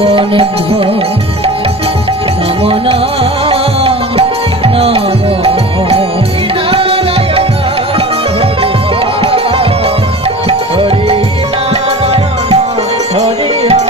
ভুবনেভ্য নম নম হরি হরি হরি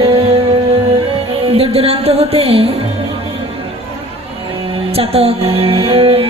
দূর দূরান্ত হতে চাতক।